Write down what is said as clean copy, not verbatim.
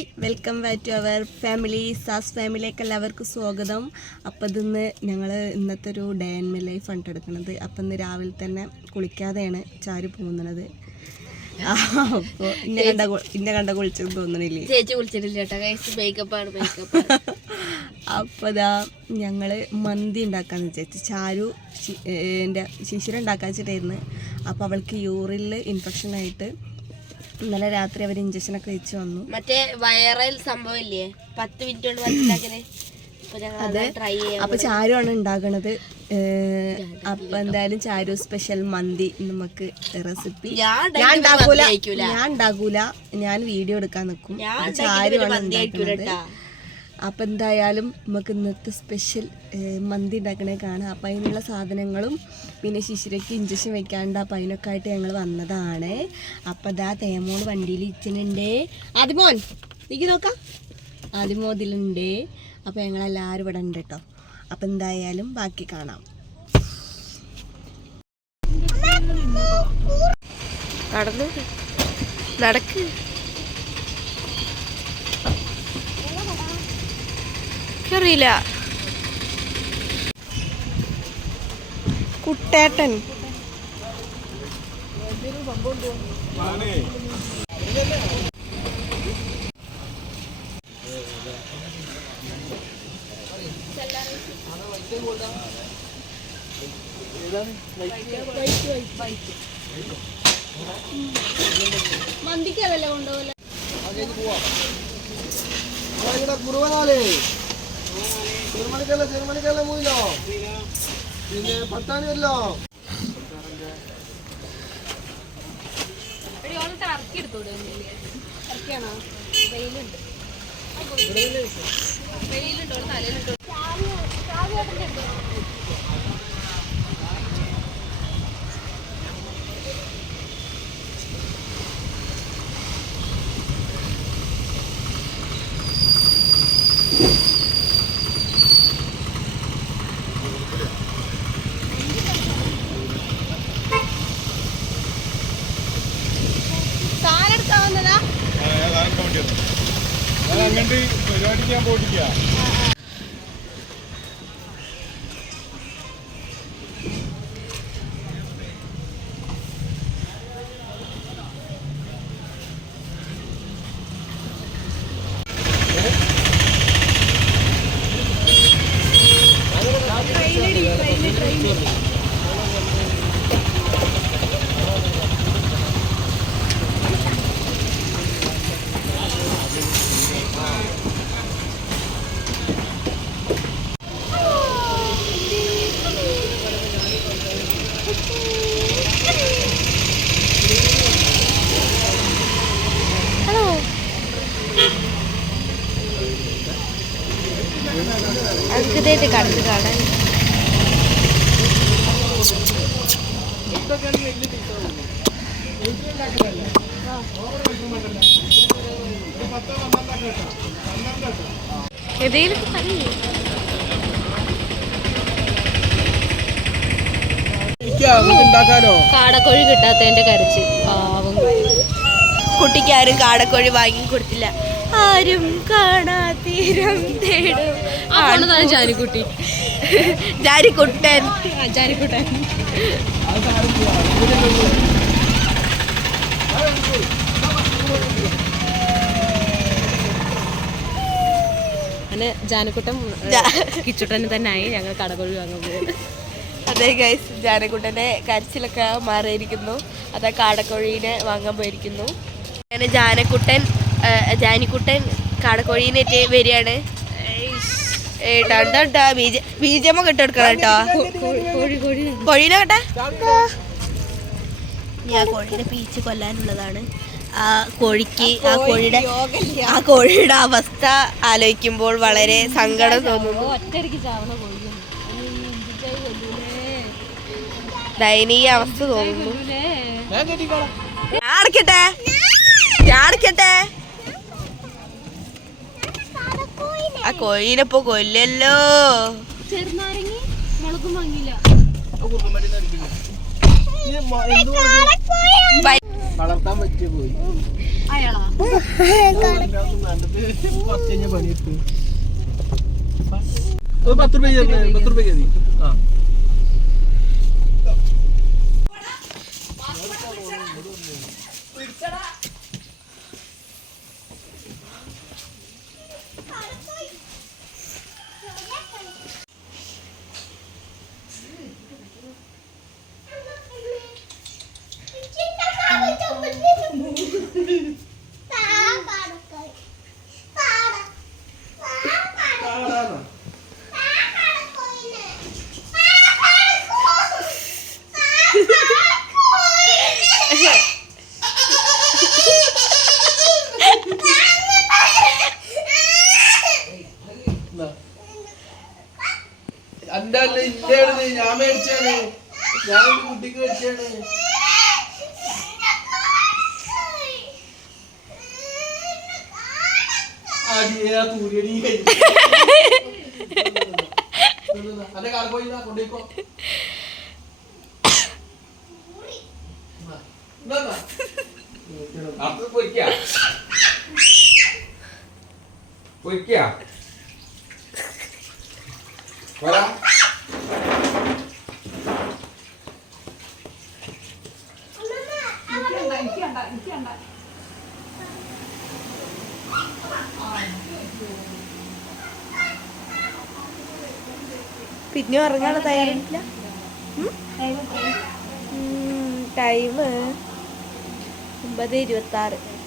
Hi, welcome back to our family. സാസ് ഫാമിലിയിലേക്ക് എല്ലാവർക്കും സ്വാഗതം. അപ്പം ഇതിന്ന് ഞങ്ങൾ ഇന്നത്തെ ഒരു ഡേ ആൻഡ് മൈ ലൈഫ് ആണ് എടുക്കുന്നത്. അപ്പം ഇന്ന് രാവിലെ തന്നെ കുളിക്കാതെയാണ് ചാരി പോകുന്നത്. അപ്പോൾ ഇന്നെ കണ്ട കുളിച്ചെന്ന് തോന്നണില്ലേ? ചേച്ചി കുളിച്ചിട്ടില്ല. അപ്പോൾ ഇതാ ഞങ്ങൾ മന്തി ഉണ്ടാക്കാന്ന് വിചാരിച്ചു. ചാരു എൻ്റെ ശിശിര ഉണ്ടാക്കാൻ വെച്ചിട്ടായിരുന്നു. അപ്പോൾ അവൾക്ക് യൂറിനിൽ ഇൻഫെക്ഷൻ ആയിട്ട് ഇന്നലെ രാത്രി അവർ ഇഞ്ചക്ഷനൊക്കെ വെച്ച് വന്നു. മറ്റേ വൈറൽ സംഭവം ഇല്ലേ, 10 മിനിറ്റ് കൊണ്ട് മനസ്സിലാക്കല്. അപ്പൊ ചാരു ആണ് ഉണ്ടാക്കണത്. അപ്പൊ എന്തായാലും ചാരു സ്പെഷ്യൽ മന്തി നമുക്ക് റെസിപ്പി ഞാൻ ഉണ്ടാക്കൂല, ഞാൻ വീഡിയോ എടുക്കാൻ നിൽക്കും. ചാരു ആണ് ഉണ്ടാക്കുന്നത്. അപ്പം എന്തായാലും നമുക്ക് ഇന്നത്തെ സ്പെഷ്യൽ മന്തി ഉണ്ടാക്കണേ കാണാം. അപ്പം അതിനുള്ള സാധനങ്ങളും പിന്നെ ശിശിരയ്ക്ക് ഇഞ്ചക്ഷൻ വെക്കാണ്ട് അപ്പം അതിനൊക്കെ ആയിട്ട് ഞങ്ങൾ വന്നതാണ്. അപ്പം അതാ തേമോൾ വണ്ടിയിൽ ഇച്ചിനുണ്ട്. ആദിമോൻ എനിക്ക് നോക്കാം, ആദിമോ ഇതിലുണ്ട്. അപ്പം ഞങ്ങളെല്ലാവരും ഇവിടെ ഉണ്ട് കേട്ടോ. അപ്പം എന്തായാലും ബാക്കി കാണാം. നടക്ക് അറിയില്ല. കുട്ടേട്ടൻ മന്തിക്കല്ല കൊണ്ടുപോലെ ചെറുമണിക്കല്ല മൂലോ പിന്നെ പത്താണി വല്ലോ അങ്ങോട്ട് പരിപാടിക്ക് ഞാൻ പോയിട്ടില്ല. അടുത്തതായിട്ട് കടന്ന് കാണാൻ ഏതെങ്കിലും കാടക്കോഴി കിട്ടാത്തതിന്റെ കരച്ചിൽ. പാവം കുട്ടിക്ക് ആരും കാടക്കോഴി വാങ്ങി കൊടുത്തില്ല. ആരും കാണാതീരം തേടും. ജാനിക്കുട്ടി, ജാനിക്കുട്ടൻ, ജാനിക്കുട്ടൻ. അങ്ങനെ ജാനിക്കുട്ടൻ കിച്ചുട്ടന് തന്നെ ആയി. ഞങ്ങൾ കടകോഴി വാങ്ങാൻ പോകും. അതെ ഗൈസ്, ജാനിക്കുട്ടന്റെ കരച്ചിലൊക്കെ മാറിയിരിക്കുന്നു. അതാ കാടക്കോഴീനെ വാങ്ങാൻ പോയിരിക്കുന്നു. അങ്ങനെ ജാനിക്കുട്ടൻ കാടക്കോഴീനേറ്റ് വരികയാണ്. ബീജമ്മ കെട്ടെടുക്കണം കേട്ടോ. കോഴീനെ കേട്ടെ, ആ കോഴീനെ പീച്ച് കൊല്ലാനുള്ളതാണ്. ആ കോഴിയുടെ അവസ്ഥ ആലോചിക്കുമ്പോൾ വളരെ സങ്കടം തോന്നുന്നു. ദയനീയ അവസ്ഥ തോന്നുന്നു. ഞാടക്കട്ടെ ആ കോഴീനെ ഇപ്പൊ കൊല്ലല്ലോ. വളർത്താൻ പറ്റിയ പോയി ഞാൻ മേടിച്ചാണ്, ഞാൻ കുട്ടിക്ക് മേടിച്ചാണ്. അതെ കാൽ പോയി കൊണ്ടേക്കോ. പിന്നെ ഇറങ്ങാനുള്ള തയ്യാറില്ല. ടൈം 9:26.